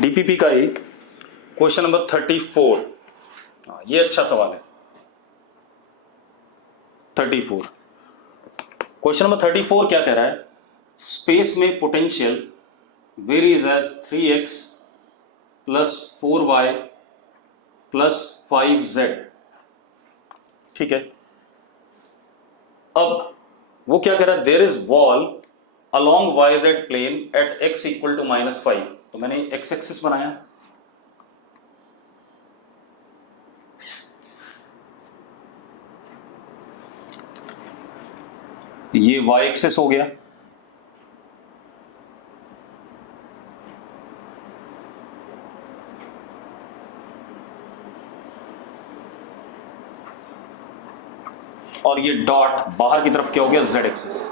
DPP का ही question number 34। ये अच्छा सवाल है। 34 क्वेश्चन नंबर 34 क्या कह रहा है? स्पेस में potential varies as 3x plus 4y plus 5z। ठीक है, अब वो क्या कह रहा है? There is wall along yz plane at x equal to -5। तो मैंने x एक्सिस बनाया, ये y एक्सिस हो गया, और ये डॉट बाहर की तरफ क्या हो गया? z axis.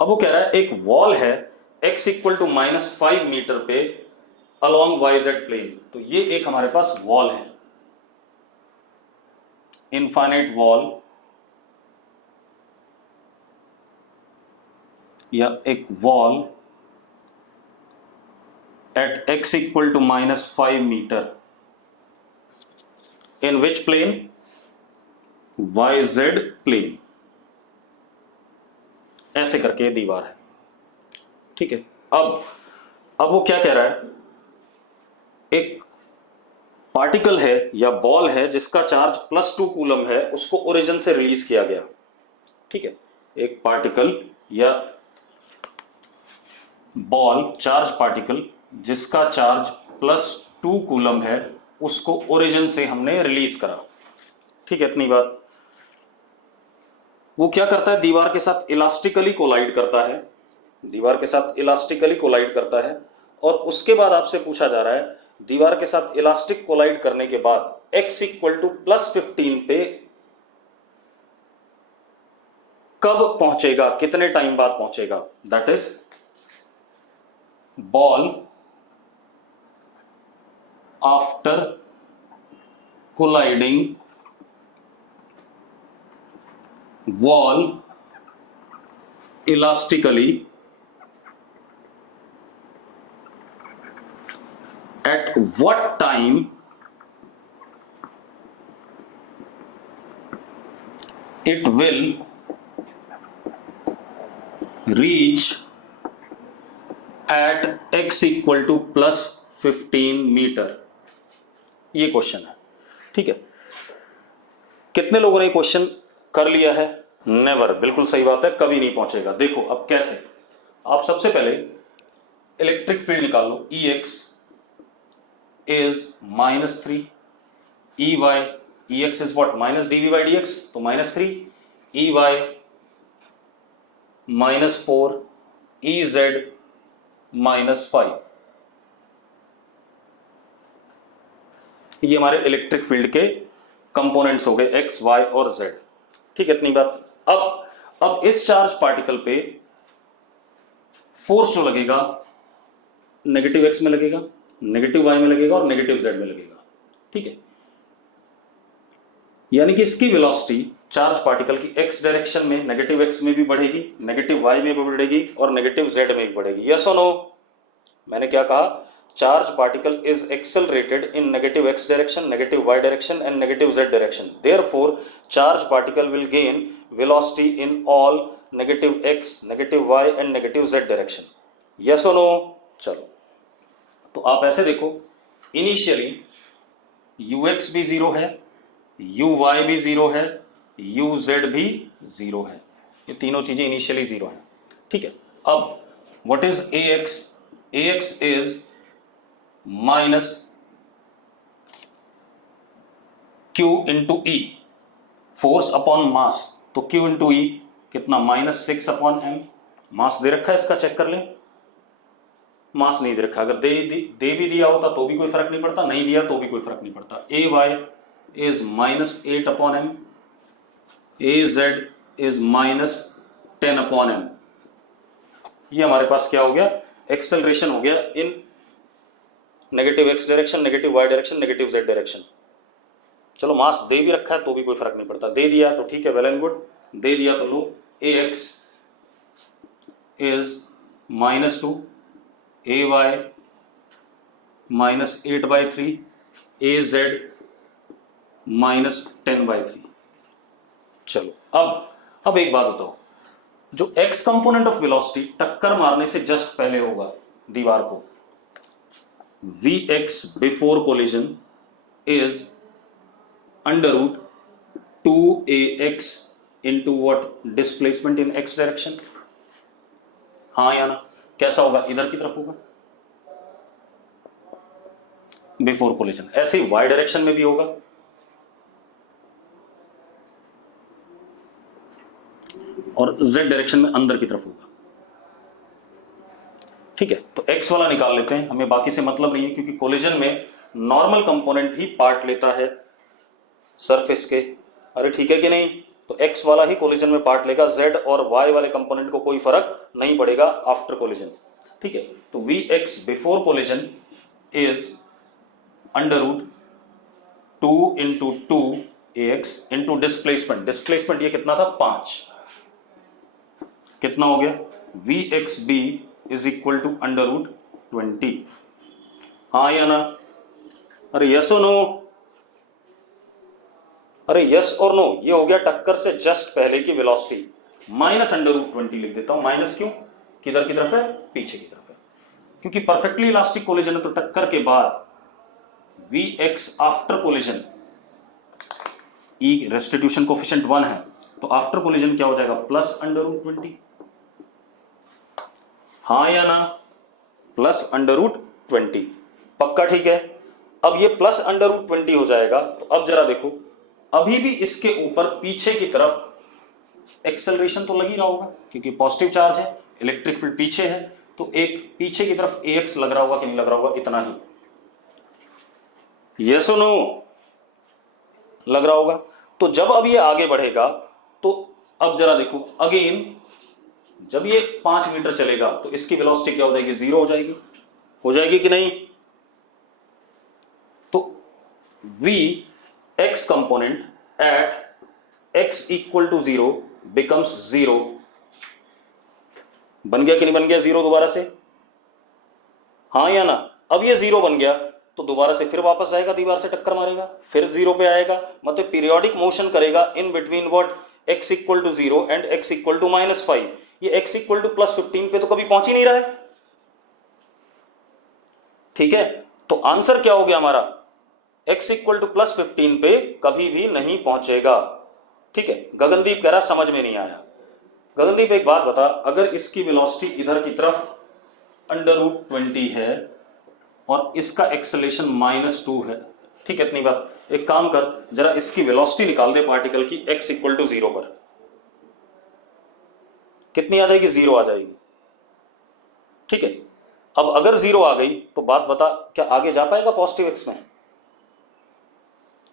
अब वो कह रहा है एक वॉल है x इक्वल टू -5 मीटर पे अलॉन्ग yz प्लेन। तो ये एक हमारे पास वॉल है, इनफाइनाइट वॉल या एक wall at x equal to -5 metre in which plane? yz plane. ऐसे करके दीवार है। ठीक है, अब वो क्या कह रहा है? एक पार्टिकल है या बॉल है जिसका चार्ज +2 कूलम है, उसको ओरिजिन से रिलीज किया गया। ठीक है, एक पार्टिकल या बॉल, चार्ज पार्टिकल जिसका चार्ज +2 कूलम है, उसको ओरिजिन से हमने रिलीज करा। ठीक है, इतनी बात। वो क्या करता है? दीवार के साथ इलास्टिकली कोलाइड करता है, दीवार के साथ इलास्टिकली कोलाइड करता है, और उसके बाद आपसे पूछा जा रहा है दीवार के साथ इलास्टिक कोलाइड करने के बाद x इक्वल टू +15 पे कब पहुंचेगा, कितने टाइम बाद पहुंचेगा? That is ball after colliding wall elastically at what time it will reach at x equal to +15 metre. ये क्वेश्चन है। ठीक है, कितने लोगों ने क्वेश्चन कर लिया है? नेवर, बिल्कुल सही बात है, कभी नहीं पहुंचेगा। देखो अब कैसे, आप सबसे पहले इलेक्ट्रिक फील्ड निकाल लो। Ex is -3, Ex is what? -dV/dx, तो -3, Ey -4, Ez -5। ये हमारे इलेक्ट्रिक फील्ड के कंपोनेंट्स हो गए, x, y और z। ठीक है, इतनी बात। अब इस चार्ज पार्टिकल पे फोर्स जो लगेगा, नेगेटिव x में लगेगा, नेगेटिव y में लगेगा और नेगेटिव z में लगेगा। ठीक है, यानी कि इसकी वेलोसिटी चार्ज पार्टिकल की x डायरेक्शन में, नेगेटिव x में भी बढ़ेगी, नेगेटिव y में भी बढ़ेगी और नेगेटिव z में भी बढ़ेगी। यस और नो? मैंने क्या कहा? Charge particle is accelerated in negative x direction, negative y direction and negative z direction. Therefore, charge particle will gain velocity in all negative x, negative y and negative z direction. Yes or no? चलो, तो आप ऐसे देखो, initially ux भी 0 है, uy भी 0 है, uz भी 0 है। ये तीनों चीजें इनिशियली 0 है। ठीक है, अब what is ax? ax is minus Q into E, force upon mass. तो Q इंटू ई कितना? -6/m। मास दे रखा है इसका, चेक कर लें। मास नहीं दे रखा, अगर दे भी दिया होता तो भी कोई फर्क नहीं पड़ता, नहीं दिया तो भी कोई फर्क नहीं पड़ता। Ay is -8/m, Az is -10/m। ये हमारे पास क्या हो गया? एक्सेलरेशन हो गया in negative x direction, negative y direction, negative z direction. चलो, मास दे भी रखा है तो भी कोई फर्क नहीं पड़ता, दे दिया तो ठीक है, वेल एंड गुड। दे दिया तो लो, ax इज -2, ay -8/3 az -10/3। चलो अब एक बात बताओ, जो x कंपोनेंट ऑफ वेलोसिटी टक्कर मारने से जस्ट पहले होगा दीवार को, Vx before collision is √2ax into what, displacement in x direction. हाँ या ना? कैसा होगा? इधर की तरफ होगा बिफोर कोलिजन, ऐसे ही y डायरेक्शन में भी होगा, और z डायरेक्शन में अंदर की तरफ होगा। ठीक है, तो x वाला निकाल लेते हैं, हमें बाकी से मतलब नहीं है, क्योंकि कोलिजन में नॉर्मल कंपोनेंट ही पार्ट लेता है सरफेस के। अरे ठीक है कि नहीं? तो x वाला ही कोलिजन में पार्ट लेगा, z और y वाले कंपोनेंट को कोई फर्क नहीं पड़ेगा आफ्टर कोलिजन। ठीक है, तो Vx before collision is √2 into 2ax into displacement. Displacement ये कितना था? 5। कितना हो गया? Vxb is equal to √20। हाँ या ना? अरे यस और नो? अरे यस और नो? ये हो गया टक्कर से जस्ट पहले की वेलोसिटी, माइनस √20 लिख देता हूं। माइनस क्यों? किधर की तरफ है? पीछे की तरफ है, क्योंकि परफेक्टली इलास्टिक कोलिजन है, तो टक्कर के बाद Vx after collision, E restitution coefficient 1 है, तो आफ्टर कोलिजन क्या हो जाएगा? प्लस √20। हाँ या ना? प्लस √20। पक्का? ठीक है, अब ये प्लस √20 हो जाएगा। तो अब जरा देखो, अभी भी इसके ऊपर पीछे की तरफ एक्सेलरेशन तो लगी रहा होगा, क्योंकि पॉजिटिव चार्ज है, इलेक्ट्रिक फील्ड पीछे है, तो एक पीछे की तरफ AX लग रहा होगा कि नहीं लग रहा होगा? इतना ही। यस और नो? लग रहा होगा। तो जब अब ये आगे बढ़ेगा, तो अब जरा देखो अगेन, जब ये 5 मीटर चलेगा तो इसकी वेलोसिटी क्या हो जाएगी? 0 हो जाएगी। हो जाएगी कि नहीं? तो Vx component at x equal to 0 becomes 0। बन गया कि नहीं बन गया 0 दोबारा से? हाँ या ना? अब ये 0 बन गया तो दोबारा से फिर वापस आएगा, दीवार से टक्कर मारेगा, फिर 0 पे आएगा, मतलब पीरियोडिक मोशन करेगा in between what, x equal to 0 and x equal to -5। ये x इक्वल टू +15 पे तो कभी पहुंच ही नहीं रहा है। ठीक है, तो आंसर क्या हो गया हमारा? x इक्वल टू +15 पे कभी भी नहीं पहुंचेगा। ठीक है, गगनदीप कह रहा समझ में नहीं आया। गगनदीप एक बात बता, अगर इसकी वेलोसिटी इधर की तरफ √20 है और इसका एक्सेलरेशन -2 है, ठीक है, इतनी बात, एक काम कर, जरा इसकी वेलोसिटी निकाल दे पार्टिकल की x इक्वल टू 0 पर। कितनी आ जाएगी? 0 आ जाएगी। ठीक है, अब अगर 0 आ गई तो बात बता, क्या आगे जा पाएगा पॉजिटिव x में?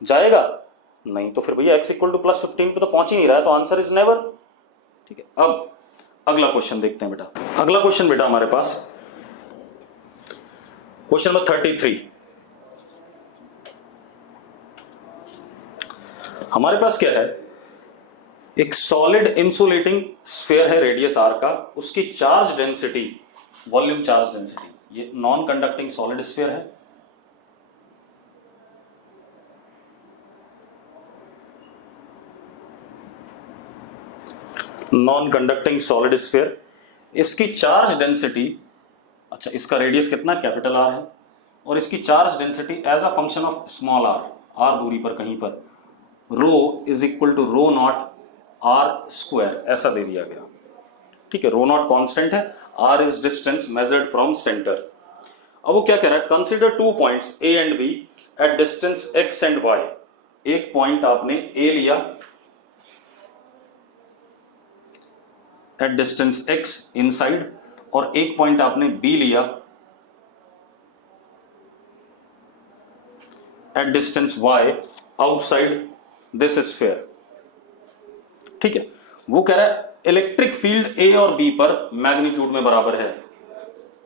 जाएगा नहीं, तो फिर भैया x इक्वल टू +15 पे तो पहुंच ही नहीं रहा है, तो आंसर इज नेवर। ठीक है, अब अगला क्वेश्चन देखते हैं बेटा। अगला क्वेश्चन बेटा हमारे पास क्वेश्चन नंबर 33। हमारे पास क्या है? एक सॉलिड इंसुलेटिंग स्फीयर है रेडियस r का, उसकी charge density, volume charge density, ये नॉन कंडक्टिंग सॉलिड स्फीयर है। नॉन कंडक्टिंग सॉलिड स्फीयर, इसकी चार्ज डेंसिटी, अच्छा इसका रेडियस कितना? कैपिटल R है, और इसकी charge density as a function of small r दूरी पर कहीं पर, रो इज इक्वल टू ρ0 r², ऐसा दे दिया गया। ठीक है, ρ0 कांस्टेंट है, r is distance measured from centre. अब वो क्या कह रहा है? Consider 2 points A and B at distance x and y। एक पॉइंट आपने A लिया एट डिस्टेंस x इनसाइड, और एक पॉइंट आपने B लिया at distance y outside this sphere. ठीक है, वो कह रहा है इलेक्ट्रिक फील्ड A और B पर मैग्नीट्यूड में बराबर है।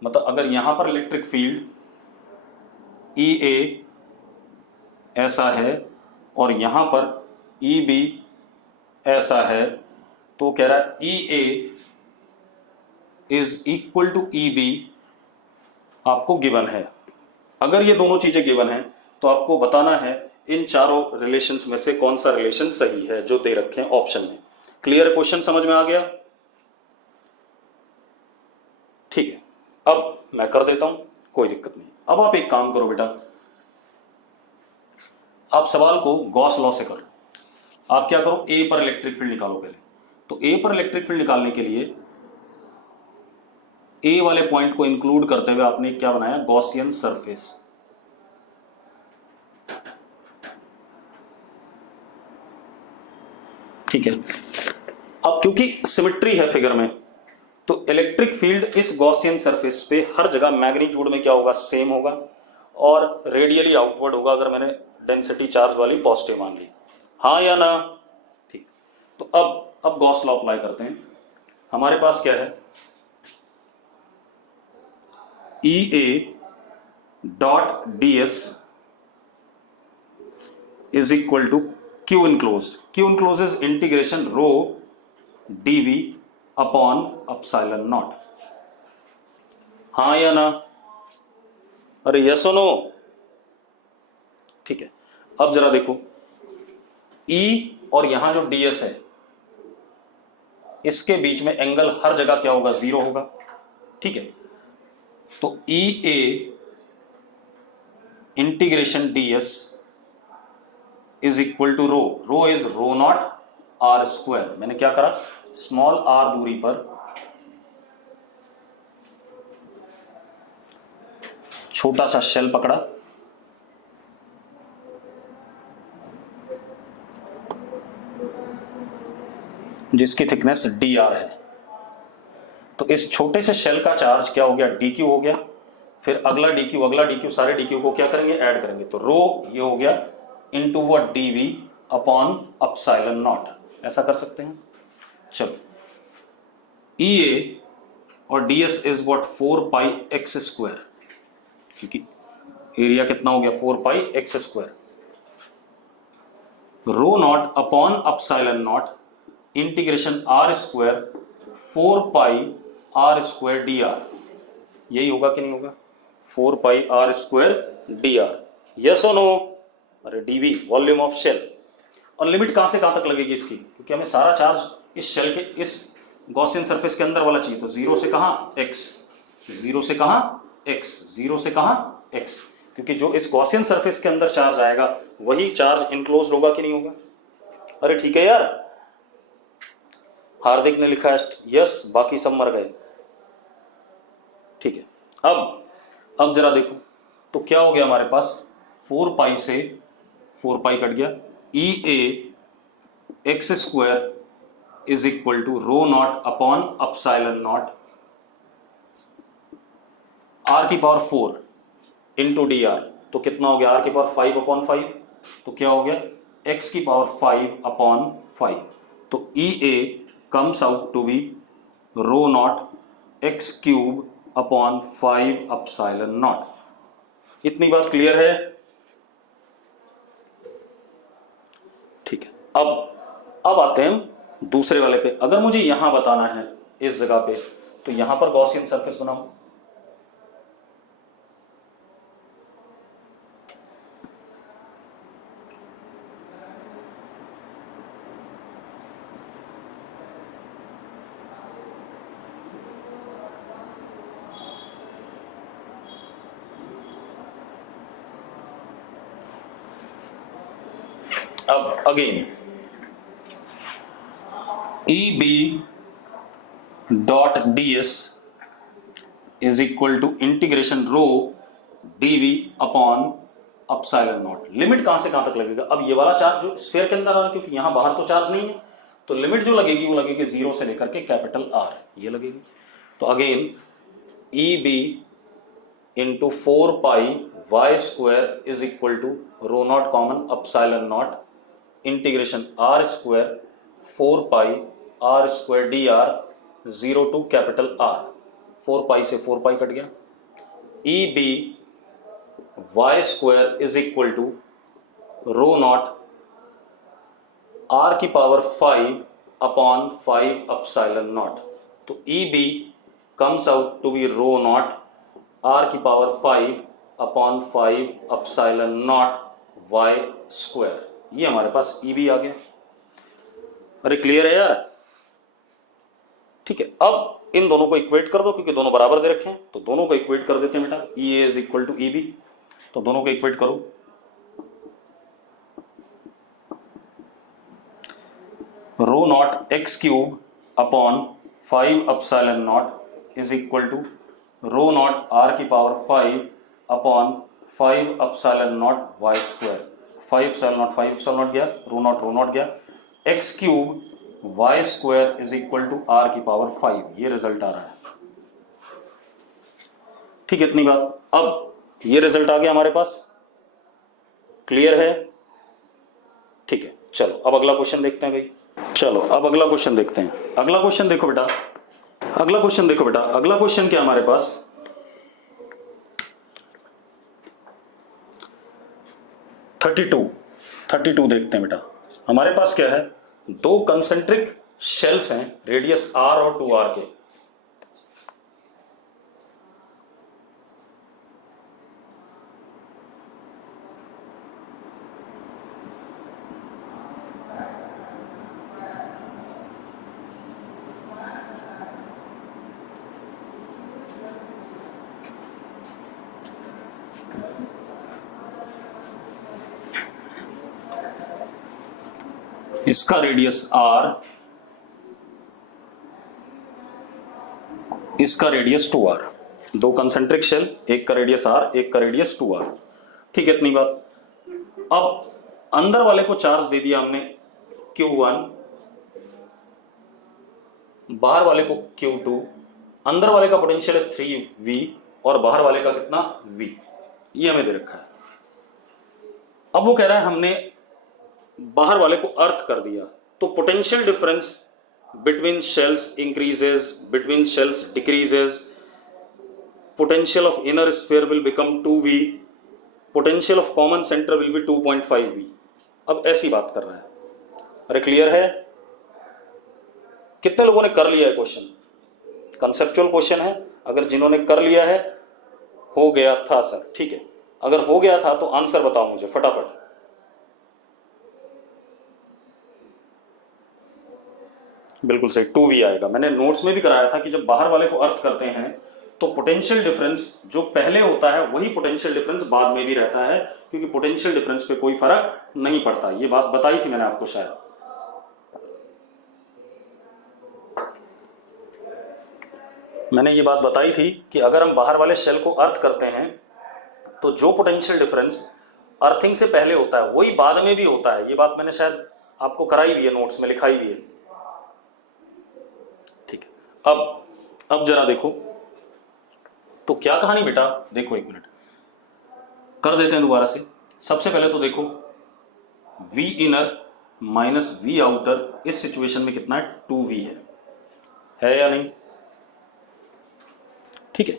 मतलब अगर यहां पर इलेक्ट्रिक फील्ड EA ऐसा है और यहां पर EB ऐसा है, तो कह रहा है EA is equal to EB आपको गिवन है। अगर ये दोनों चीजें गिवन है तो आपको बताना है इन चारों रिलेशंस में से कौन सा रिलेशन सही है जो दे रखे हैं ऑप्शन में। क्लियर क्वेश्चन समझ में आ गया? ठीक है, अब मैं कर देता हूं, कोई दिक्कत नहीं। अब आप एक काम करो बेटा, आप सवाल को गॉस लॉ से कर लो। आप क्या करो, ए पर इलेक्ट्रिक फील्ड निकालो पहले। तो ए पर इलेक्ट्रिक फील्ड निकालने के लिए ए वाले पॉइंट को इंक्लूड करते हुए आपने क्या बनाया, गॉसियन सरफेस। ठीक है, अब क्योंकि सिमेट्री है फिगर में, तो इलेक्ट्रिक फील्ड इस गॉसियन सरफेस पे हर जगह मैग्नीट्यूड में क्या होगा, सेम होगा, और रेडियली आउटवर्ड होगा अगर मैंने डेंसिटी चार्ज वाली पॉजिटिव मान ली। हाँ या ना? ठीक, तो अब गॉस लॉ अप्लाई करते हैं। हमारे पास क्या है, E A dot D S is equal to Q enclosed. Q enclose is integration rho DV upon epsilon naught. हाँ या ना? अरे यस और नो? ठीक है, अब जरा देखो, E और यहां जो ds है इसके बीच में एंगल हर जगह क्या होगा, 0 होगा। ठीक है, तो E A integration ds is equal to rho is rho naught r square. मैंने क्या करा, स्मॉल r दूरी पर छोटा सा शेल पकड़ा, जिसकी थिकनेस dr है। तो इस छोटे से शेल का चार्ज क्या हो गया, dq हो गया। फिर अगला dq, सारे dq को क्या करेंगे, ऐड करेंगे। तो रो ये हो गया into what, dv upon epsilon naught. ऐसा कर सकते हैं। चलो, EA और ds is what, 4 pi x square, क्योंकि एरिया कितना हो गया, 4 pi x square. Rho naught upon epsilon naught integration r square 4 pi r square dr। यही होगा कि नहीं होगा, 4 pi r square dr। Yes और नो? अरे dv वॉल्यूम ऑफ शेल। और लिमिट कहां से कहां तक लगेगी इसकी, क्योंकि हमें सारा चार्ज इस शेल के, इस गॉसियन सरफेस के अंदर वाला चाहिए। तो 0 से कहां, x, 0 से कहां x, 0 से कहां x, क्योंकि जो इस गॉसियन सरफेस के अंदर चार्ज आएगा वही चार्ज इनक्लोज होगा कि नहीं होगा। अरे ठीक है यार, हार्दिक ने लिखा है यस, बाकी सब मर गए। ठीक है, अब जरा देखो, तो क्या हो गया हमारे पास, 4 पाई से 4 पाई कट गया, E A x square is equal to rho naught upon epsilon naught are की पावर 4 इंटू डी आर। तो कितना हो गया, आर की पावर 5 अपॉन 5। तो क्या हो गया, एक्स की पावर 5 अपॉन 5। तो E A comes out to be rho naught x cube upon 5 epsilon naught. इतनी बात क्लियर है? ठीक है, अब आते हैं दूसरे वाले पे। अगर मुझे यहां बताना है इस जगह पे, तो यहां पर गॉसियन सरफेस बनाओ। अब again E B dot D S is equal to integration rho DV upon epsilon naught. Limit कहां से कहां तक लगेगा, अब ये वाला चार्ज जो स्फीयर के अंदर आ रहा है, क्योंकि यहां बाहर तो चार्ज नहीं है, तो लिमिट जो लगेगी वो लगेगी 0 से लेकर के कैपिटल आर, ये लगेगी। तो again E B into 4 pi Y square is equal to rho naught common epsilon naught integration R square 4 pi R square D R 0 to capital R. 4 pi से 4 पाई कट गया। E B Y square is equal to rho naught are की power 5 upon 5 epsilon naught. तो E B comes out to be rho naught are की power 5 upon 5 epsilon not y square, ये हमारे पास E B आ गया। अरे clear है यार? ठीक है, अब इन दोनों को इक्वेट कर दो क्योंकि दोनों बराबर दे रखे हैं, तो दोनों को इक्वेट कर देते हैं बेटा। E A is equal to E B, तो दोनों को इक्वेट करो। Rho naught x cube upon 5 epsilon naught is equal to rho naught are की power 5 upon 5 epsilon naught y square. 5 epsilon naught गया, रो नॉट गया, x cube y square is equal to r की power 5, ये result आ रहा है। ठीक है, इतनी बात। अब ये रिजल्ट आ गया हमारे पास, क्लियर है? ठीक है, चलो अब अगला क्वेश्चन देखते हैं भाई। चलो अब अगला क्वेश्चन देखते हैं। अगला क्वेश्चन देखो बेटा, अगला क्वेश्चन क्या हमारे पास, थर्टी टू देखते हैं बेटा। हमारे पास क्या है, दो कंसेंट्रिक शेल्स हैं रेडियस आर और 2r के। इसका रेडियस r, इसका रेडियस 2r। दो कंसेंट्रिक शेल, एक का रेडियस r, एक का रेडियस 2r। ठीक है, इतनी बात। अब अंदर वाले को चार्ज दे दिया हमने Q1, बाहर वाले को Q2। अंदर वाले का पोटेंशियल है 3V और बाहर वाले का कितना V, ये हमें दे रखा है। अब वो कह रहा है हमने बाहर वाले को अर्थ कर दिया, तो potential difference between shells increases, between shells decreases, potential of inner sphere will become 2V, potential of common centre will be 2.5V। अब ऐसी बात कर रहा है। अरे क्लियर है? कितने लोगों ने कर लिया है क्वेश्चन? कंसेप्चुअल क्वेश्चन है, अगर जिन्होंने कर लिया है, हो गया था सर, ठीक है। अगर हो गया था तो आंसर बताओ मुझे फटाफट। बिल्कुल सही, 2V आएगा। मैंने नोट्स में भी कराया था कि जब बाहर वाले को अर्थ करते हैं तो पोटेंशियल डिफरेंस जो पहले होता है वही पोटेंशियल डिफरेंस बाद में भी रहता है, क्योंकि पोटेंशियल डिफरेंस पे कोई फर्क नहीं पड़ता। ये बात बताई थी मैंने आपको शायद। मैंने ये बात बताई थी कि अगर हम बाहर वाले शेल को अर्थ करते हैं तो जो पोटेंशियल डिफरेंस अर्थिंग से पहले होता है वही बाद में भी होता है। ये बात मैंने शायद आपको कराई भी है, नोट्स में लिखाई भी है। ठीक है, अब जरा देखो तो क्या कहानी बेटा, देखो एक मिनट कर देते हैं दोबारा से। सबसे पहले तो देखो V inner minus V outer इस सिचुएशन में कितना है, 2V है या नहीं? ठीक है,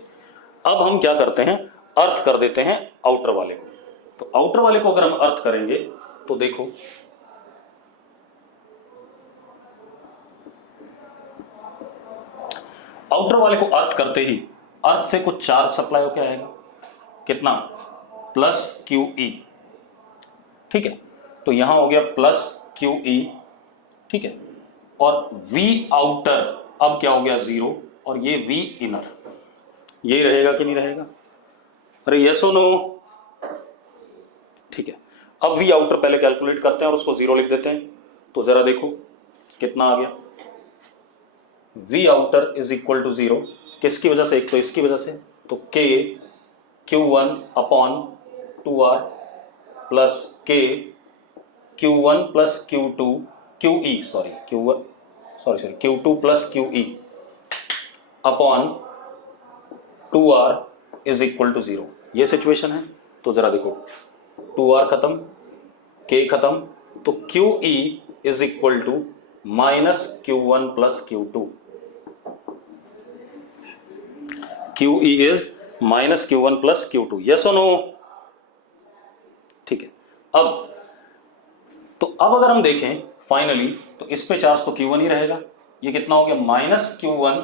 अब हम क्या करते हैं, अर्थ कर देते हैं आउटर वाले को। तो आउटर वाले को अगर हम अर्थ करेंगे तो देखो आउटर वाले को अर्थ करते ही अर्थ से कुछ चार्ज सप्लाई होकर आएगा, कितना, प्लस QE। ठीक है, तो यहां हो गया प्लस QE। ठीक है, और V आउटर अब क्या हो गया 0, और ये V इनर, यही रहेगा कि नहीं रहेगा? अरे यस और नो? ठीक है, अब V आउटर पहले कैलकुलेट करते हैं और उसको 0 लिख देते हैं। तो जरा देखो कितना आ गया, V outer is equal to 0, किसकी वजह से, एक तो इसकी वजह से, तो K Q1 upon 2R plus K Q1 plus Q2 QE Q2 plus QE upon 2R is equal to 0। ये सिचुएशन है। तो जरा देखो 2R खत्म, K खत्म, तो QE is equal to minus Q1 plus Q2। QE is minus Q1 plus Q2, yes और no? ठीक है, अब अगर हम देखें फाइनली तो इस पे चार्ज तो Q1 ही रहेगा। ये कितना हो गया, माइनस Q1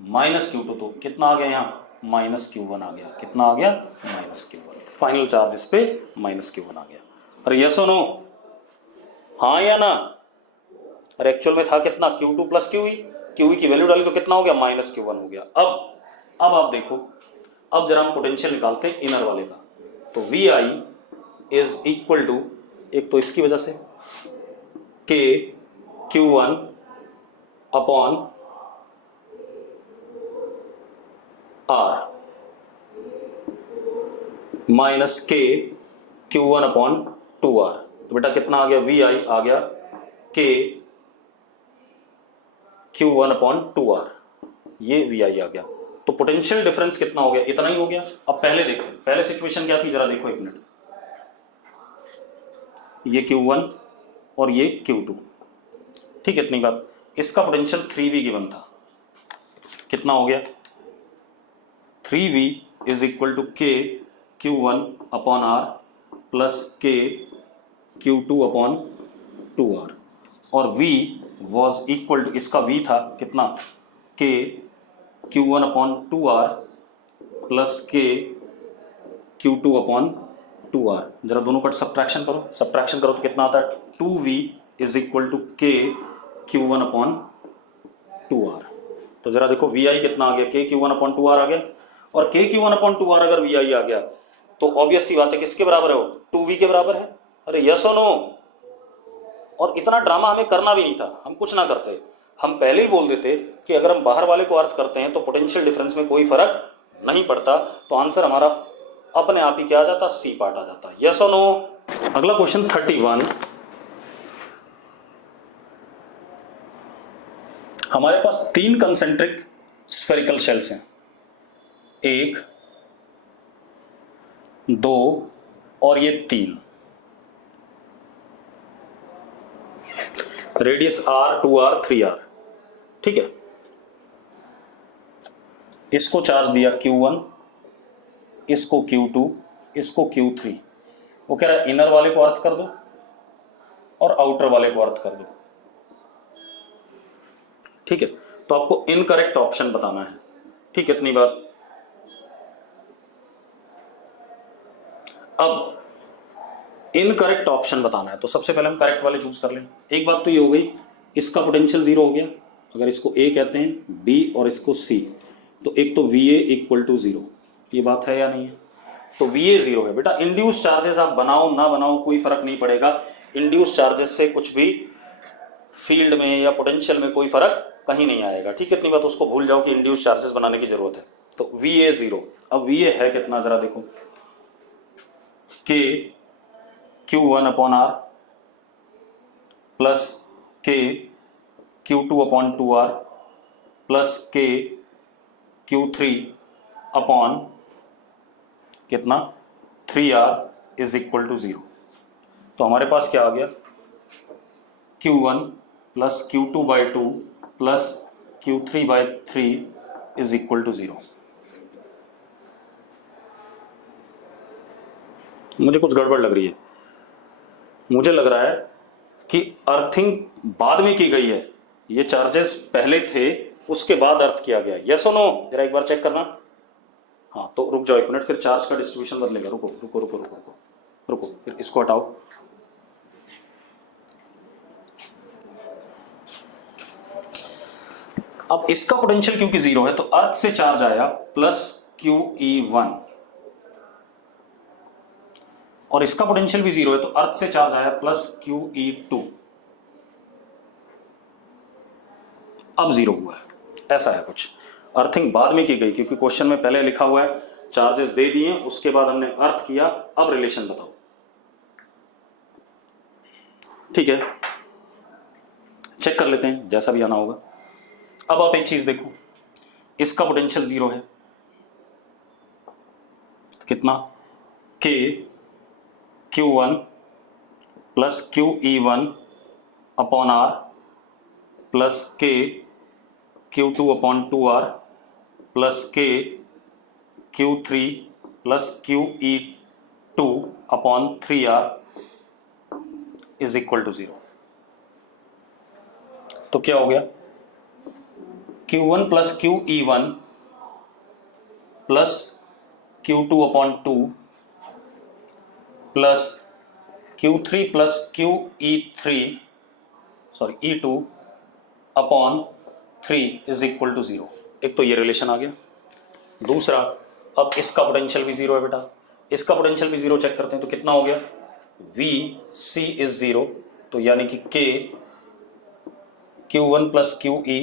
माइनस Q2, तो कितना आ गया यहाँ, माइनस Q1 आ गया। कितना आ गया, माइनस Q1। फाइनल चार्ज इस पे माइनस Q1 आ गया। अरे यस और नो, हाँ या ना? अरे एक्चुअल में था कितना, Q2 प्लस QE, QE की वैल्यू डाली तो कितना हो गया, माइनस Q1 हो गया। अब आप देखो, अब जरा हम पोटेंशियल निकालते हैं इनर वाले का। तो VI इज इक्वल टू, एक तो इसकी वजह से K Q1 upon R minus K Q1 upon 2R। तो बेटा कितना आ गया, VI आ गया K Q1 अपॉन 2R, ये VI आ गया। तो पोटेंशियल डिफरेंस कितना हो गया, इतना ही हो गया। अब पहले देखते हैं, पहले सिचुएशन क्या थी, जरा देखो एक मिनट। ये Q1 और ये Q2, ठीक है, इतनी बात। इसका पोटेंशियल 3V गिवन था, कितना हो गया, 3V is equal to K Q1 upon R plus K Q2 upon 2R, और V वॉज इक्वल टू, इसका V था कितना, K Q1 upon 2R plus K Q2 upon 2R। जरा दोनों का सब्ट्रैक्शन करो, सब्ट्रैक्शन करो तो कितना आता है, 2V is equal to K Q1 upon 2R। तो जरा देखो VI कितना आ गया, K Q1 अपॉन 2R आ गया, और K Q1 अपॉन 2R अगर VI आ गया तो ऑब्वियस सी बात है किसके बराबर है वो, 2V के बराबर है। अरे यस और नो? और इतना ड्रामा हमें करना भी नहीं था, हम कुछ ना करते, हम पहले ही बोल देते कि अगर हम बाहर वाले को अर्थ करते हैं तो पोटेंशियल डिफरेंस में कोई फर्क नहीं पड़ता, तो आंसर हमारा अपने आप ही क्या आ जाता, सी पार्ट आ जाता। यस और नो? अगला क्वेश्चन 31, हमारे पास 3 कंसेंट्रिक स्फेरिकल शेल्स हैं, 1 2 और ये 3, रेडियस R 2R 3R, ठीक है। इसको चार्ज दिया Q1, इसको Q2, इसको Q3। वो कह रहा है इनर वाले को अर्थ कर दो और आउटर वाले को अर्थ कर दो, ठीक है। तो आपको इनकरेक्ट ऑप्शन बताना है, ठीक है, इतनी बात। अब इनकरेक्ट ऑप्शन बताना है तो सबसे पहले हम करेक्ट वाले चूज कर लें। एक बात तो ये हो गई, इसका पोटेंशियल 0 हो गया, अगर इसको A कहते हैं, B और इसको C, तो एक तो VA इक्वल टू 0, ये बात है या नहीं है? तो VA 0 है। बेटा इंड्यूस चार्जेस आप बनाओ ना बनाओ कोई फर्क नहीं पड़ेगा, इंड्यूस चार्जेस से कुछ भी फील्ड में या पोटेंशियल में कोई फर्क कहीं नहीं आएगा, ठीक है, इतनी बात उसको भूल जाओ कि इंड्यूस चार्जेस बनाने की जरूरत है। तो VA 0, अब VA है कितना, जरा देखो, K Q1 upon R plus K Q2 upon 2R plus K Q3 upon कितना, 3R इज इक्वल टू 0। तो हमारे पास क्या आ गया, Q1 plus Q2 by 2 plus Q3 by 3 is equal to 0। मुझे कुछ गड़बड़ लग रही है, मुझे लग रहा है कि अर्थिंग बाद में की गई है, ये चार्जेस पहले थे उसके बाद अर्थ किया गया। यस और नो? जरा एक बार चेक करना। हाँ तो रुक जाओ एक मिनट, फिर चार्ज का डिस्ट्रीब्यूशन बदलेगा, रुको रुको रुको रुको रुको रुको, फिर इसको हटाओ। अब इसका पोटेंशियल क्योंकि 0 है तो अर्थ से चार्ज आया प्लस QE1, और इसका पोटेंशियल भी 0 है तो अर्थ से चार्ज आया प्लस QE2। अब 0 हुआ है, ऐसा है कुछ। अर्थिंग बाद में की गई क्योंकि क्वेश्चन में पहले लिखा हुआ है चार्जेस दे दिए, उसके बाद हमने अर्थ किया, अब रिलेशन बताओ, ठीक है, चेक कर लेते हैं जैसा भी आना होगा। अब आप एक चीज देखो, इसका पोटेंशियल 0 है, कितना, K Q1 plus QE1 upon R plus K Q2 upon 2R plus K Q3 plus QE2 upon 3R is equal to 0। तो क्या हो गया, Q1 plus QE1 plus Q2 upon 2 plus Q3 plus E2 upon 3 is equal to 0। एक तो ये relation आ गया। दूसरा, अब इसका पोटेंशियल भी 0 है बेटा, इसका पोटेंशियल भी 0 चेक करते हैं तो कितना हो गया, VC इज 0, तो यानी कि K Q1 plus QE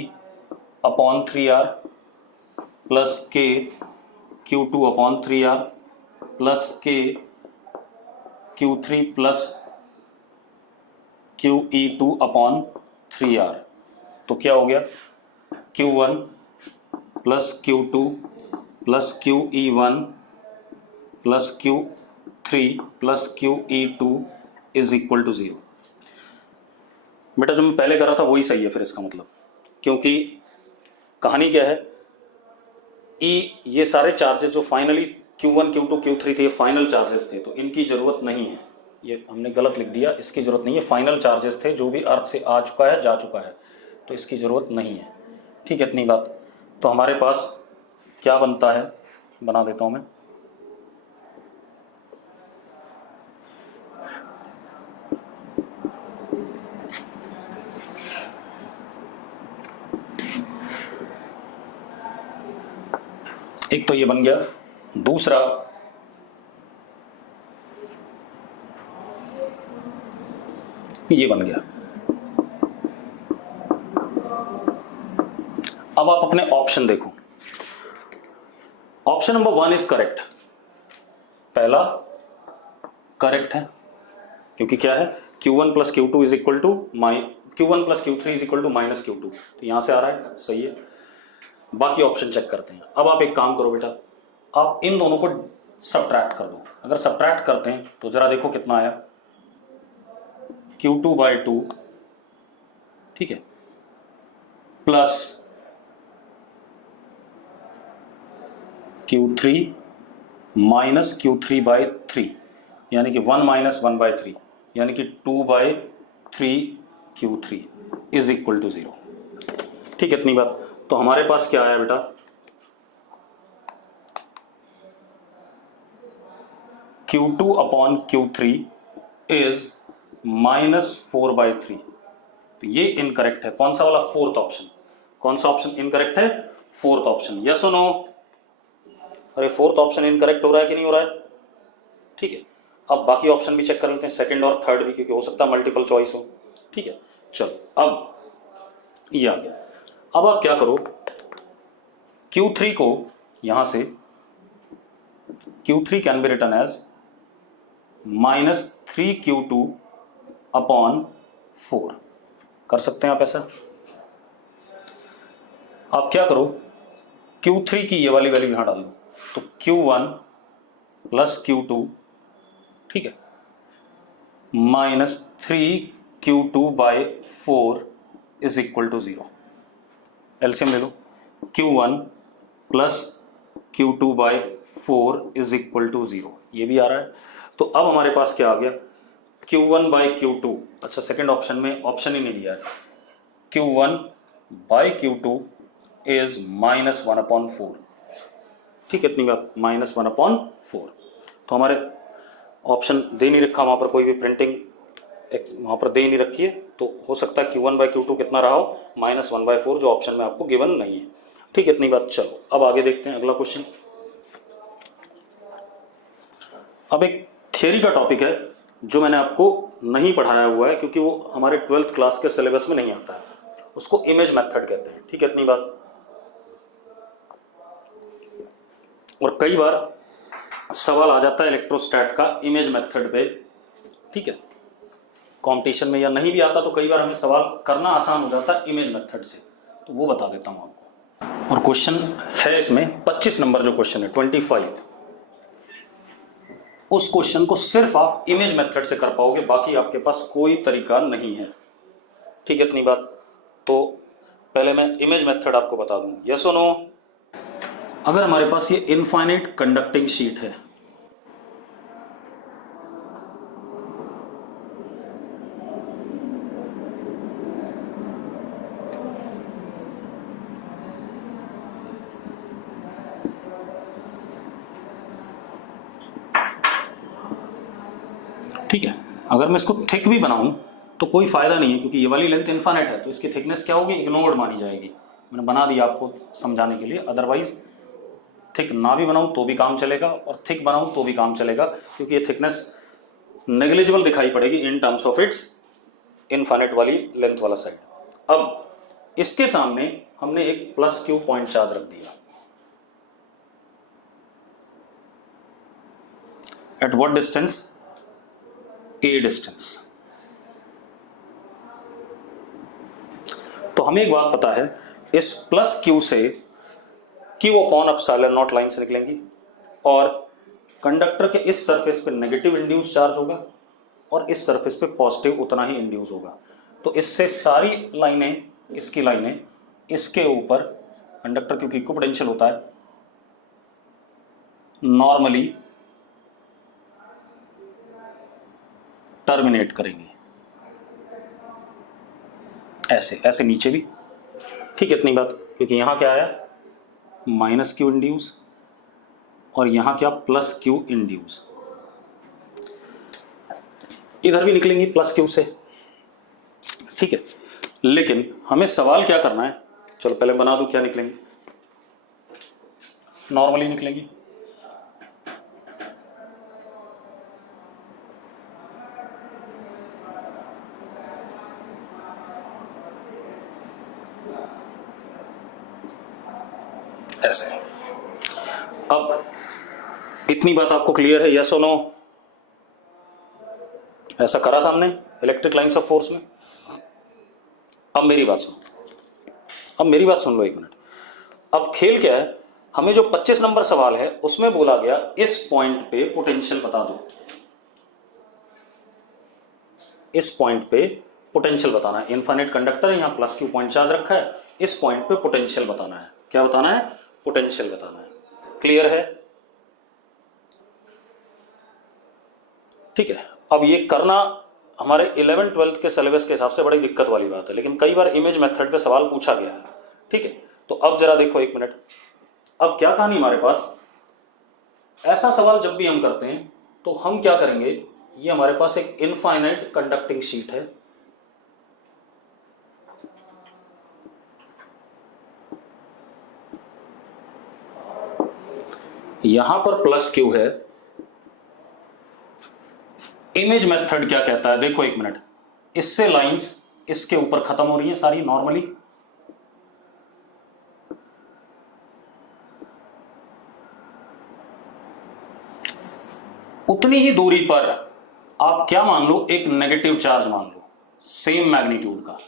upon 3R plus K Q2 upon 3R plus K Q3 plus QE2 upon 3R। तो क्या हो गया, Q1 plus Q2 plus QE1 plus Q3 plus QE2 is equal to 0। बेटा जो मैं पहले कर रहा था वही सही है फिर इसका मतलब, क्योंकि कहानी क्या है, ये सारे चार्जेस जो फाइनली Q1 Q2 Q3 थे, ये फाइनल चार्जेस थे, तो इनकी ज़रूरत नहीं है, ये हमने गलत लिख दिया, इसकी ज़रूरत नहीं है। फाइनल चार्जेस थे, जो भी अर्थ से आ चुका है जा चुका है, तो इसकी ज़रूरत नहीं है। ठीक है, इतनी बात। तो हमारे पास क्या बनता है, बना देता हूँ मैं। एक तो ये बन गया, दूसरा ये बन गया। अब आप अपने ऑप्शन देखो, ऑप्शन नंबर 1 इज करेक्ट, पहला करेक्ट है, क्योंकि क्या है, Q1 plus Q2 is equal to Q1 plus Q3 is equal to minus Q2, तो यहां से आ रहा है, सही है। बाकी ऑप्शन चेक करते हैं। अब आप एक काम करो बेटा, आप इन दोनों को सब्ट्रैक्ट कर दो। अगर सब्ट्रैक्ट करते हैं तो जरा देखो कितना आया, Q2/2, ठीक है, प्लस Q3 माइनस Q3/3, यानी कि 1 माइनस 1/3, यानी कि 2/3 Q3 इज इक्वल टू 0। ठीक है, इतनी बात। तो हमारे पास क्या आया बेटा, Q2 अपॉन Q3 इज -4/3। तो ये इनकरेक्ट है। कौन सा वाला, फोर्थ ऑप्शन। कौन सा ऑप्शन इनकरेक्ट है, फोर्थ ऑप्शन। यस और नो? अरे फोर्थ ऑप्शन इनकरेक्ट हो रहा है कि नहीं हो रहा है? ठीक है, अब बाकी ऑप्शन भी चेक कर लेते हैं, सेकंड और थर्ड भी, क्योंकि हो सकता है मल्टीपल चॉइस हो। ठीक है, चलो अब ये आ गया। अब आप क्या करो, Q3 को यहां से, Q3 can be written as -3Q2 upon 4। कर सकते हैं आप ऐसा। आप क्या करो, Q3 की ये वाली वैल्यू यहां डाल दो, तो Q1 प्लस Q2, ठीक है, -3Q2/4 is equal to 0। LCM ले लो, Q1 plus Q2/4 is equal to 0, ये भी आ रहा है। तो अब हमारे पास क्या आ गया, Q1/Q2, अच्छा सेकंड ऑप्शन में ऑप्शन ही नहीं दिया है, Q1/Q2 इज -1/4। ठीक है, इतनी बात, -1/4। तो हमारे ऑप्शन दे नहीं रखा वहां पर, कोई भी प्रिंटिंग वहां पर दे नहीं रखी है, तो हो सकता है Q1/Q2 कितना रहा हो, -1/4, जो ऑप्शन में आपको गिवन नहीं है। ठीक है, इतनी बात। चलो अब आगे देखते हैं अगला क्वेश्चन। अब एक थियरी का टॉपिक है जो मैंने आपको नहीं पढ़ाया हुआ है, क्योंकि वो हमारे 12th क्लास के सिलेबस में नहीं आता है, उसको इमेज मेथड कहते हैं। ठीक है, इतनी बात। और कई बार सवाल आ जाता है इलेक्ट्रोस्टैट का इमेज मेथड पे, ठीक है, कंपटीशन में, या नहीं भी आता तो कई बार हमें सवाल करना आसान हो जाता है इमेज मेथड से, तो वो बता देता हूं आपको। और क्वेश्चन है इसमें 25 नंबर, जो क्वेश्चन है 25, उस क्वेश्चन को सिर्फ आप इमेज मेथड से कर पाओगे, बाकी आपके पास कोई तरीका नहीं है। ठीक है, इतनी बात। तो पहले मैं इमेज मेथड आपको बता दूं, यस और नो? अगर हमारे पास ये इनफाइनाइट कंडक्टिंग शीट है, ठीक है। अगर मैं इसको थिक भी बनाऊं तो कोई फायदा नहीं है, क्योंकि ये वाली लेंथ इनफाइनाइट है, तो इसकी थिकनेस क्या होगी, इग्नोर्ड मानी जाएगी। मैंने बना दिया आपको समझाने के लिए, अदरवाइज थिक ना भी बनाऊं तो भी काम चलेगा और थिक बनाऊं तो भी काम चलेगा, क्योंकि ये थिकनेस नेग्लिजिबल दिखाई पड़ेगी in terms of its infinite वाली लेंथ वाला साइड। अब इसके सामने हमने एक प्लस क्यू पॉइंट चार्ज रख दिया। At what distance, A distance. तो हमें एक बात पता है, इस प्लस क्यू से Q upon epsilon not line से निकलेंगी और कंडक्टर के इस सरफेस पे नेगेटिव इंड्यूस चार्ज होगा और इस सरफेस पे पॉजिटिव उतना ही इंड्यूस होगा। तो इससे सारी लाइनें, इसकी लाइनें इसके ऊपर कंडक्टर क्योंकि इक्विपोटेंशियल होता है, नॉर्मली टर्मिनेट करेंगे, ऐसे ऐसे नीचे भी। ठीक है, इतनी बात, क्योंकि यहां क्या आया माइनस क्यू इंड्यूस और यहां क्या प्लस क्यू इंड्यूस, इधर भी निकलेंगे प्लस क्यू से। ठीक है, लेकिन हमें सवाल क्या करना है, चलो पहले बना दूं क्या निकलेंगे, नॉर्मली निकलेंगी। ऐसे। अब इतनी बात आपको क्लियर है, यस और नो? ऐसा करा था हमने इलेक्ट्रिक लाइंस ऑफ फोर्स में। अब मेरी बात सुन लो एक मिनट। अब खेल क्या है, हमें जो 25 नंबर सवाल है उसमें बोला गया इस पॉइंट पे पोटेंशियल बता दो, इस पॉइंट पे पोटेंशियल बताना है। इनफाइनाइट कंडक्टर है, यहां प्लस क्यू पॉइंट चार्ज रखा है, इस पॉइंट पे पोटेंशियल बताना है। क्या बताना है? पोटेंशियल बताना है। क्लियर है? ठीक है। अब ये करना हमारे 11th-12th के सिलेबस के हिसाब से बड़ी दिक्कत वाली बात है, लेकिन कई बार इमेज मेथड पे सवाल पूछा गया है। ठीक है, तो अब जरा देखो एक मिनट। अब क्या कहानी हमारे पास, ऐसा सवाल जब भी हम करते हैं तो हम क्या करेंगे, ये हमारे पास एक इनफाइनाइट कंडक्टिंग शीट है, यहां पर प्लस क्यू है। इमेज मेथड क्या कहता है, देखो एक मिनट, इससे लाइंस इसके ऊपर खत्म हो रही है सारी नॉर्मली, उतनी ही दूरी पर आप क्या मान लो, एक नेगेटिव चार्ज मान लो सेम मैग्नीट्यूड का।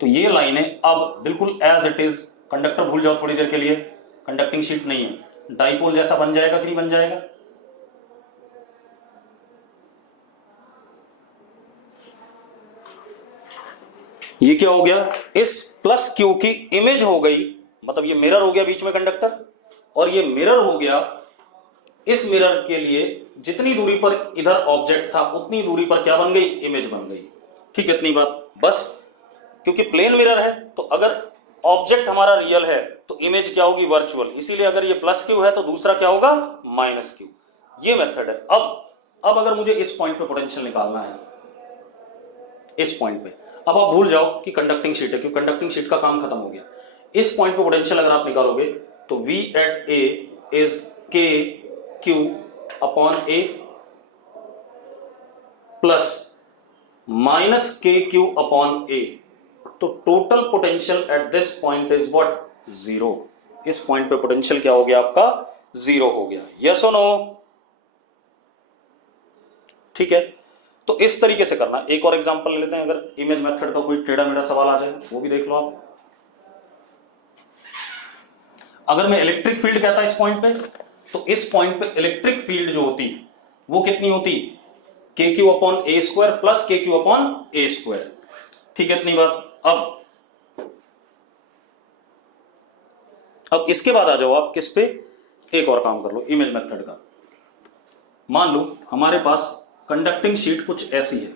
तो ये लाइनें अब बिल्कुल एज इट इज, कंडक्टर भूल जाओ थोड़ी देर के लिए, कंडक्टिंग शीट नहीं है, डाइपोल जैसा बन जाएगा कि नहीं बन जाएगा? ये क्या हो गया, इस प्लस क्यू की इमेज हो गई, मतलब ये मिरर हो गया बीच में कंडक्टर, और ये मिरर हो गया, इस मिरर के लिए जितनी दूरी पर इधर ऑब्जेक्ट था उतनी दूरी पर क्या बन गई, इमेज बन गई। ठीक है, इतनी बात बस। क्योंकि प्लेन मिरर है तो अगर ऑब्जेक्ट हमारा रियल है तो इमेज क्या होगी, वर्चुअल। इसीलिए अगर ये प्लस क्यू है तो दूसरा क्या होगा, माइनस क्यू। ये मेथड है। अब अगर मुझे इस पॉइंट पे पोटेंशियल निकालना है, इस पॉइंट पे, अब आप भूल जाओ कि कंडक्टिंग शीट है, क्योंकि कंडक्टिंग शीट का काम खत्म हो गया। इस पॉइंट पे पोटेंशियल अगर आप निकालोगे तो V at A is K Q upon A plus minus K Q upon A। तो total potential at this point is what, 0। इस पॉइंट पे पोटेंशियल क्या हो गया आपका, 0 हो गया। यस और नो? ठीक है, तो इस तरीके से करना। एक और एग्जांपल ले लेते हैं, अगर इमेज मेथड का कोई टेढ़ा मेढ़ा सवाल आ जाए वो भी देख लो आप। अगर मैं इलेक्ट्रिक फील्ड कहता इस पॉइंट पे, तो इस पॉइंट पे इलेक्ट्रिक फील्ड जो होती वो कितनी होती, के क्यू अपॉन ए स्क्वायर प्लस के क्यू अपॉन ए स्क्वायर। ठीक है, इतनी बात। अब इसके बाद आ जाओ आप किस पे, एक और काम कर लो इमेज मेथड का। मान लो हमारे पास कंडक्टिंग शीट कुछ ऐसी है,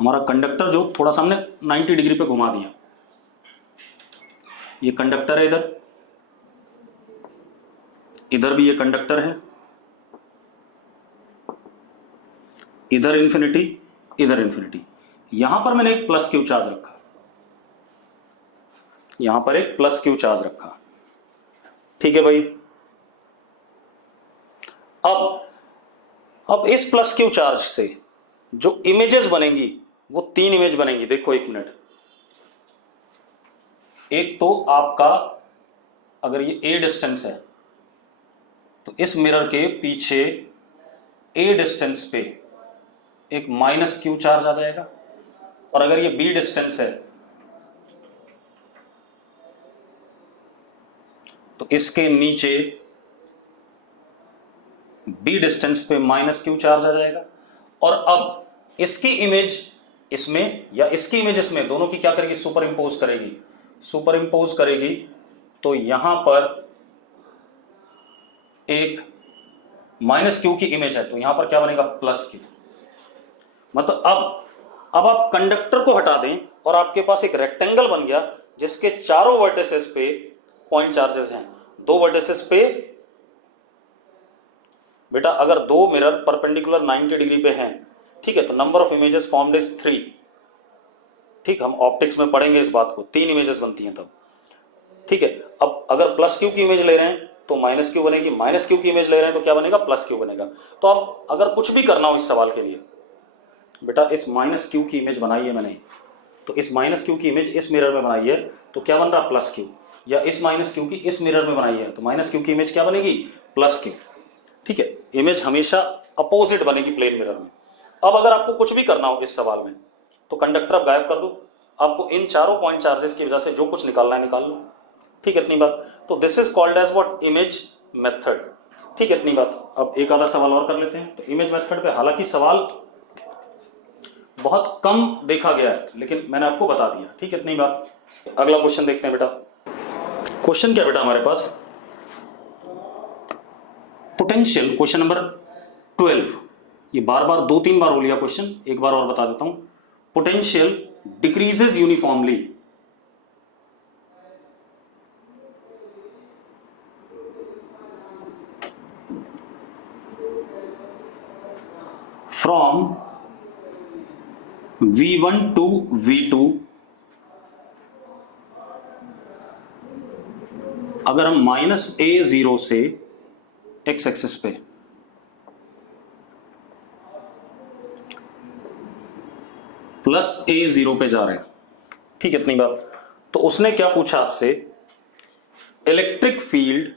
हमारा कंडक्टर जो थोड़ा सा हमने 90 डिग्री पे घुमा दिया, ये कंडक्टर है इधर, इधर भी ये कंडक्टर है, इधर इंफिनिटी, इधर इंफिनिटी। यहां पर मैंने एक प्लस क्यू चार्ज रखा, यहां पर एक प्लस क्यू चार्ज रखा, ठीक है भाई। अब इस प्लस क्यू चार्ज से जो इमेजेस बनेंगी वो 3 इमेज बनेंगी। देखो एक मिनट, एक तो आपका अगर ये ए डिस्टेंस है तो इस मिरर के पीछे ए डिस्टेंस पे एक माइनस क्यू चार्ज आ जाएगा, और अगर ये बी डिस्टेंस है तो इसके नीचे बी डिस्टेंस पे माइनस क्यू चार्ज आ जाएगा। और अब इसकी इमेज इसमें या इसकी इमेज इसमें, दोनों की क्या करेगी, सुपर इंपोज करेगी। सुपर इंपोज करेगी तो यहां पर एक माइनस क्यू की इमेज है, तो यहां पर क्या बनेगा, प्लस क्यू। मतलब अब आप कंडक्टर को हटा दें और आपके पास एक रेक्टेंगल बन गया जिसके चारों वर्टिसेस पे पॉइंट चार्जेस हैं। 2 वर्टिसेस पे बेटा अगर 2 मिरर परपेंडिकुलर 90 डिग्री पे हैं, ठीक है, तो number of images formed is 3। ठीक, हम ऑप्टिक्स में पढ़ेंगे इस बात को, 3 इमेजेस बनती हैं तब, ठीक है। अब अगर प्लस क्यू की इमेज ले रहे हैं तो माइनस क्यू बनेगी, माइनस क्यू की इमेज ले रहे हैं तो क्या बनेगा, प्लस क्यू बनेगा। तो अब अगर कुछ भी करना हो इस सवाल के लिए, बेटा इस माइनस क्यू की इमेज बनाई है मैंने, तो इस माइनस क्यू की इमेज इस मिरर में बनाई है तो क्या बन रहा, प्लस क्यू। या इस माइनस क्यू की इस मिरर में बनाई है तो माइनस क्यू की इमेज क्या बनेगी, प्लस क्यू। ठीक है, इमेज हमेशा अपोजिट बनेगी प्लेन मिरर में। अब अगर आपको कुछ भी करना हो इस सवाल में तो कंडक्टर आप गायब कर दो, आपको इन चारों पॉइंट चार्जेस की वजह से जो कुछ निकालना है निकाल लो। ठीक है, इतनी बात। तो this is called as what, image method. ठीक है, इतनी बात। अब एक आधा सवाल और कर लेते हैं। तो इमेज मेथड पे हालांकि सवाल बहुत कम देखा गया है लेकिन मैंने आपको बता दिया। ठीक है, इतनी बात। अगला क्वेश्चन देखते हैं बेटा। क्वेश्चन क्या बेटा हमारे पास, पोटेंशियल, क्वेश्चन नंबर 12। ये बार बार 2-3 बार हो लिया क्वेश्चन, एक बार और बता देता हूं। Potential decreases uniformly from V1 to V2 अगर हम -A0 से x एक्सिस पे +A0 पे जा रहे हैं। ठीक है, इतनी बात। तो उसने क्या पूछा आपसे, इलेक्ट्रिक फील्ड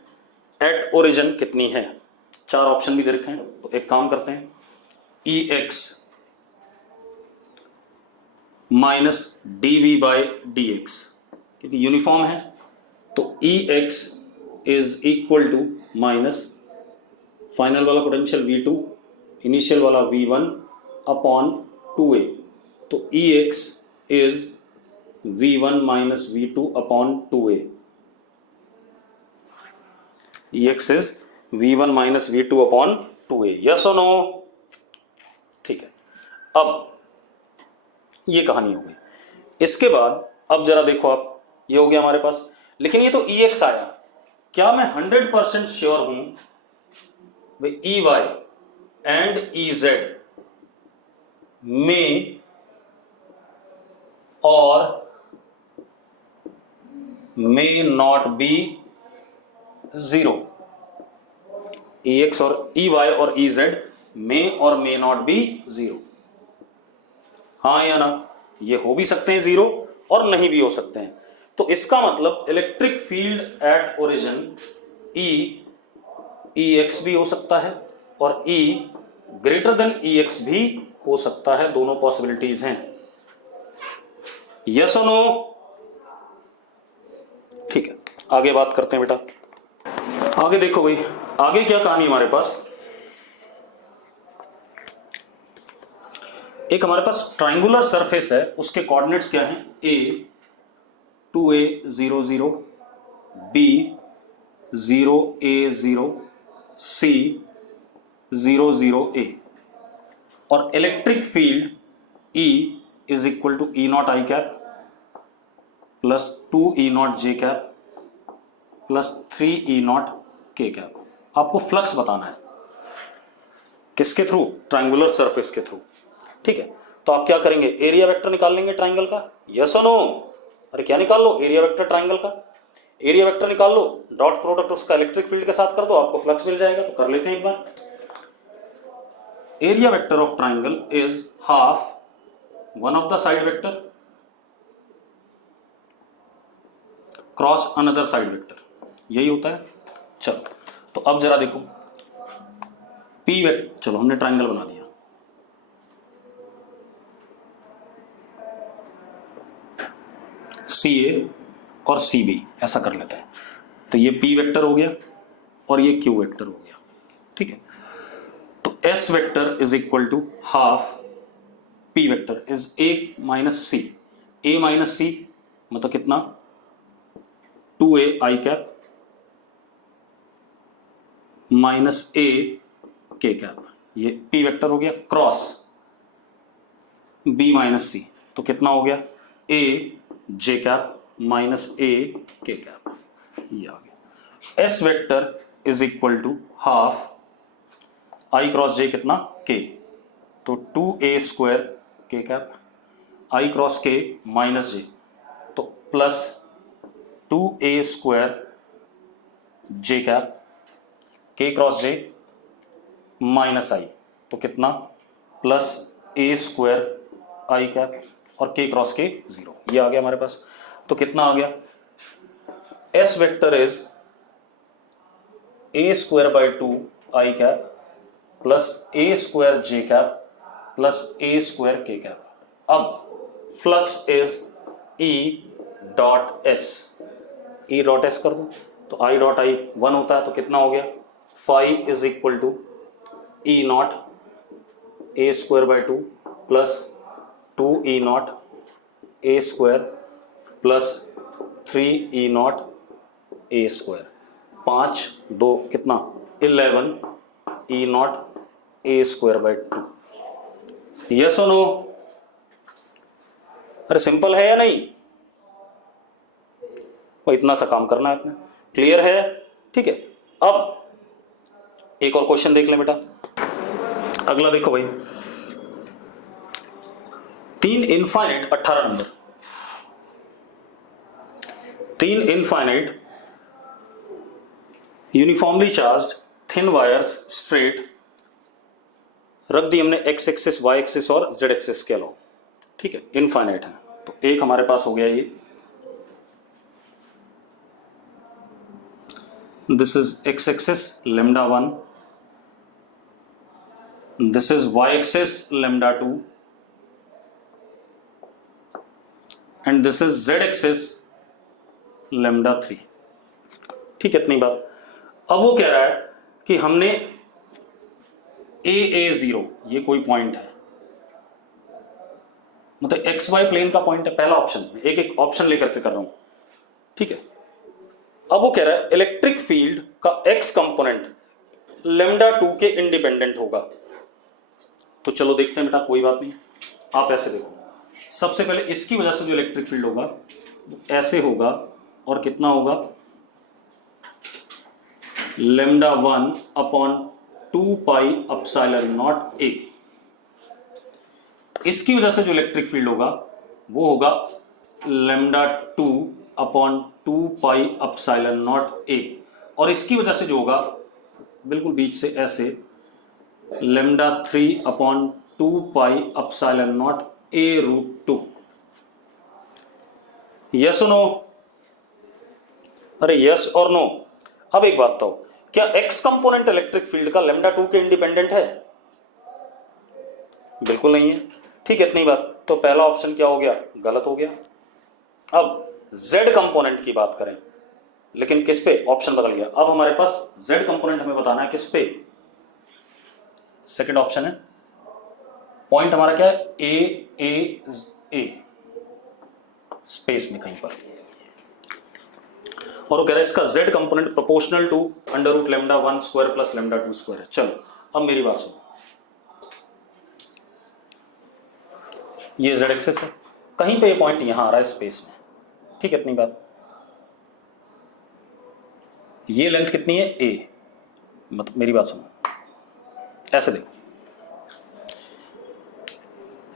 एट ओरिजिन कितनी है। 4 ऑप्शन भी दे रखे हैं। तो एक काम करते हैं, EX -dV/dx, क्योंकि यूनिफॉर्म है तो EX is equal to minus final वाला पोटेंशियल V2, इनिशियल वाला V1 अपॉन 2A। तो EX is V1 minus V2 upon 2A। EX is V1 minus V2 upon 2A। Yes और नो? ठीक है, अब ये कहानी हो गई। इसके बाद अब जरा देखो आप, ये हो गया हमारे पास, लेकिन ये तो EX आया। क्या मैं 100% श्योर हूं भाई EY एंड EZ में और मे नॉट बी 0? EX और EY और EZ में और मे नॉट बी 0? हाँ या ना? ये हो भी सकते हैं 0 और नहीं भी हो सकते हैं। तो इसका मतलब electric field at origin EX भी हो सकता है और E ग्रेटर देन EX भी हो सकता है। दोनों पॉसिबिलिटीज हैं। यस और नो? ठीक है, आगे बात करते हैं बेटा। आगे देखो भाई, आगे क्या कहानी हमारे पास, एक हमारे पास ट्राइंगुलर सरफेस है, उसके कोऑर्डिनेट्स क्या हैं, A 2A 0 0, B 0 A 0, C 0 0 A, और electric field E is equal to E naught I cap plus 2 E naught J cap plus 3 E naught K cap. आपको फ्लक्स बताना है, किसके थ्रू? ट्रायंगुलर सरफेस के through. ठीक है, तो आप क्या करेंगे, एरिया वेक्टर निकाल लेंगे ट्रायंगल का, यस और नो? अरे क्या निकाल लो, एरिया वेक्टर ट्रायंगल का, एरिया वेक्टर निकाल लो, डॉट प्रोडक्ट उसका इलेक्ट्रिक फील्ड के साथ कर दो, आपको फ्लक्स मिल जाएगा। तो कर लेते हैं एक बार। Area vector of triangle is half one of the side vector cross another side vector, यही होता है। चलो तो अब जरा देखो पी वेक्टर, चलो हमने ट्रायंगल बना दिया, सी ए और सी बी ऐसा कर लेते हैं। तो ये पी वेक्टर हो गया और ये क्यू वेक्टर हो गया। ठीक है, तो S vector is equal to half P vector is A minus C, A minus C मतलब कितना, 2a आई कैप माइनस ए के कैप, ये पी वेक्टर हो गया, क्रॉस बी माइनस सी, तो कितना हो गया, ए जे कैप माइनस ए के कैप, ये आ गया। S vector is equal to half i cross j कितना, के, तो 2a स्क्वायर के cap i cross k minus j, तो plus 2a square j cap k cross j minus i, तो कितना, plus a square i cap और k cross के 0, ये आ गया हमारे पास। तो कितना आ गया, S vector is A square by 2 I cap plus a square j cap plus a square के कैप। अब flux is E dot S, E dot S कर दो, तो आई डॉट आई 1 होता है, तो कितना हो गया, five is equal to E naught a square by 2 plus 2 E naught a square plus 3 E naught a square, 5 2 कितना, 11 E naught a square by 2। Yes और नो? अरे सिंपल है या नहीं? वो इतना सा काम करना है आपने, क्लियर है? ठीक है, अब एक और क्वेश्चन देख लें बेटा, अगला देखो भाई, 3 infinite 18 number, 3 infinite uniformly charged thin wires straight रख दी हमने एक्स एक्सिस वाई एक्सिस और जेड एक्सिस के अलावा। ठीक है, इनफाइनाइट है, तो एक हमारे पास हो गया ये, this is x axis lambda 1, this is y-axis lambda 2 and this is z-axis lambda 3। ठीक है, इतनी बात। अब वो कह रहा है कि हमने AA0, ये कोई पॉइंट है, मतलब एक्स वाई प्लेन का पॉइंट है, पहला ऑप्शन, एक एक ऑप्शन लेकर के कर रहा हूं। ठीक है, अब वो कह रहा है इलेक्ट्रिक फील्ड का एक्स कंपोनेंट लेमडा 2 के इंडिपेंडेंट होगा। तो चलो देखते हैं बेटा, कोई बात नहीं, आप ऐसे देखो, सबसे पहले इसकी वजह से जो इलेक्ट्रिक फील्ड होगा ऐसे होगा, और कितना होगा, lambda 1 upon 2 pi epsilon naught ए। इसकी वजह से जो इलेक्ट्रिक फील्ड होगा वो होगा lambda 2 upon 2 pi epsilon naught ए, और इसकी वजह से जो होगा बिल्कुल बीच से ऐसे lambda 3 upon 2 pi epsilon naught a root 2। Yes और नो? अरे यस और नो? अब एक बात तो, क्या एक्स कंपोनेंट इलेक्ट्रिक फील्ड का लेमडा 2 के इंडिपेंडेंट है? बिल्कुल नहीं है। ठीक है, इतनी बात। तो पहला ऑप्शन क्या हो गया, गलत हो गया। अब जेड कंपोनेंट की बात करें, लेकिन किस पे, ऑप्शन बदल गया, अब हमारे पास जेड कंपोनेंट हमें बताना है किस पे, सेकंड ऑप्शन है। पॉइंट हमारा क्या है, ए स्पेस में कहीं पर, और वो कह रहा है इसका z component proportional to under root lambda 1 square plus lambda 2 square है। चलो अब मेरी बात सुनो, ये z एक्सिस है, कहीं पे ये पॉइंट यहां आ रहा है स्पेस में। ठीक है, इतनी बात। ये लेंथ कितनी है, a, मतलब मेरी बात सुनो, ऐसे देखो,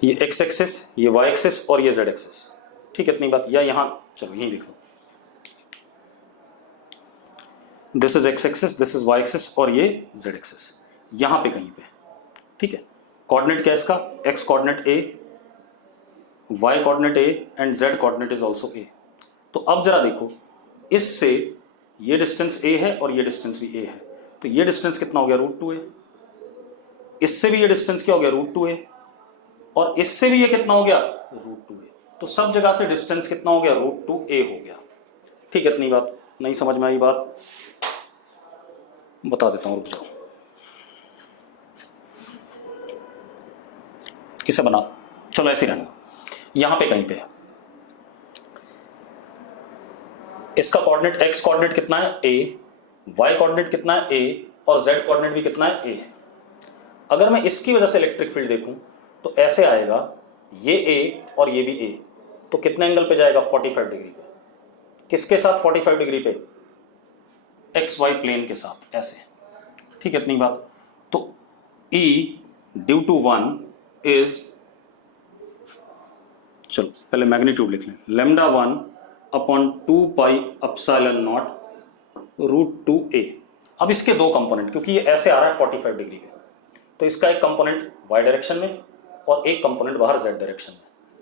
ये x एक्सिस, ये y एक्सिस और ये z एक्सिस, ठीक है इतनी बात। या यहां चलो यही देख लो, this is x axis, this is y axis और ये z एक्सिस, यहां पे कहीं पे, ठीक है। कोऑर्डिनेट क्या है इसका, x coordinate a, y coordinate a and z coordinate is also a। तो अब जरा देखो, इससे ये डिस्टेंस a है और ये डिस्टेंस भी a है, तो ये डिस्टेंस कितना हो गया √2a, इससे भी ये डिस्टेंस क्या हो गया √2a, और इससे भी ये कितना हो गया √2a। तो सब जगह से डिस्टेंस कितना हो गया √2a हो गया, ठीक है इतनी बात। नहीं समझ में आई बात, बता देता हूं, रुक जाओ, इसे बना, चलो ऐसे रहना, यहां पे कहीं पे है, इसका कोऑर्डिनेट x कोऑर्डिनेट कितना है a, y कोऑर्डिनेट कितना है a और z कोऑर्डिनेट भी कितना है a है। अगर मैं इसकी वजह से इलेक्ट्रिक फील्ड देखूं तो ऐसे आएगा, ये a और ये भी a, तो कितने एंगल पे जाएगा 45 डिग्री पे, किसके साथ 45 डिग्री पे, एक्स वाई प्लेन के साथ, ऐसे, ठीक है इतनी बात। तो E ड्यू टू 1 इज, चलो पहले मैग्नीट्यूड लिख लें, λ1 upon 2 pi epsilon naught √2a। अब इसके दो कंपोनेंट, क्योंकि ये ऐसे आ रहा है 45 डिग्री पे, तो इसका एक कंपोनेंट y डायरेक्शन में और एक कंपोनेंट बाहर z डायरेक्शन में,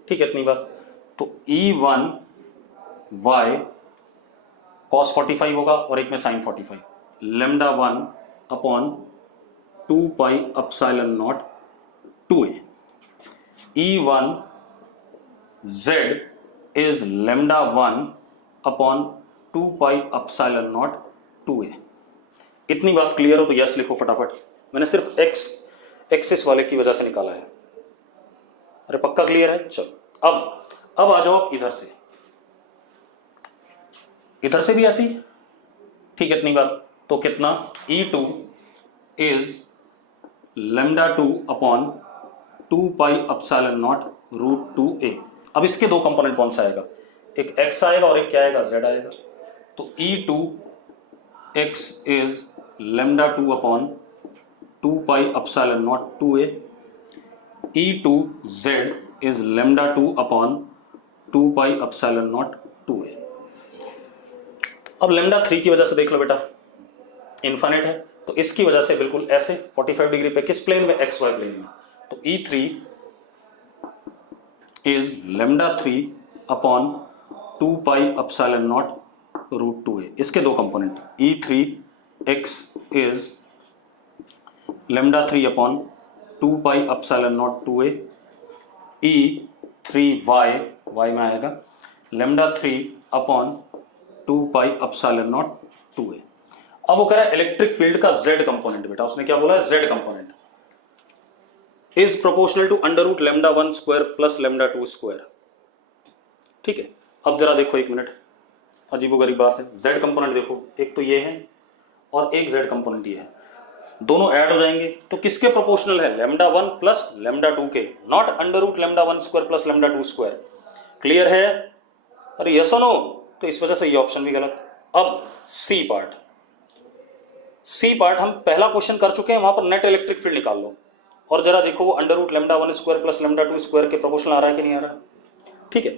ठीक है इतनी बात। तो E1 y cos 45 होगा और एक में sin 45, λ1 upon 2 pi epsilon naught 2a। E1 z is λ1 upon 2 pi epsilon naught 2a। इतनी बात क्लियर हो तो यस लिखो फटाफट, मैंने सिर्फ x एक्सिस वाले की वजह से निकाला है। अरे पक्का क्लियर है, चलो अब आ जाओ इधर से, इधर से भी ऐसी, ठीक है इतनी बात। तो कितना, E2 is λ2 upon 2 pi epsilon naught √2a। अब इसके दो कंपोनेंट कौन सा आएगा, एक x आएगा और एक क्या आएगा, z आएगा। तो E2 x is λ2 upon 2 pi epsilon naught 2a। E2 z is λ2 upon 2 pi epsilon naught 2a। अब λ3 की वजह से देख लो बेटा, इनफाइनाइट है, तो इसकी वजह से बिल्कुल ऐसे 45 डिग्री पे, किस प्लेन में, एक्स वाई प्लेन में। तो E3 is λ3 upon 2 pi epsilon naught √2a। इसके दो component, E3x is λ3 upon 2 pi epsilon naught 2a। E3y y में आएगा λ3 upon 2 pi epsilon naught 2a। अब वो कह रहा है इलेक्ट्रिक फील्ड का z कंपोनेंट, बेटा उसने क्या बोला है, z component is proportional to √λ1 square plus λ2 square, ठीक है। अब जरा देखो एक मिनट, अजीबोगरीब बात है, z कंपोनेंट देखो, एक तो ये है और एक z कंपोनेंट ये है, दोनों ऐड हो जाएंगे तो किसके प्रोपोर्शनल है, λ1 प्लस λ2 के, not √λ1 square plus λ2 square. Clear है, अरे यस और नो, तो इस वजह से ये ऑप्शन भी गलत। अब सी पार्ट हम पहला क्वेश्चन कर चुके हैं, वहां पर नेट इलेक्ट्रिक फील्ड निकाल लो और जरा देखो वो √λ1 स्क्वायर प्लस λ2 स्क्वायर के प्रोपोर्शनल आ रहा है कि नहीं आ रहा है, ठीक है।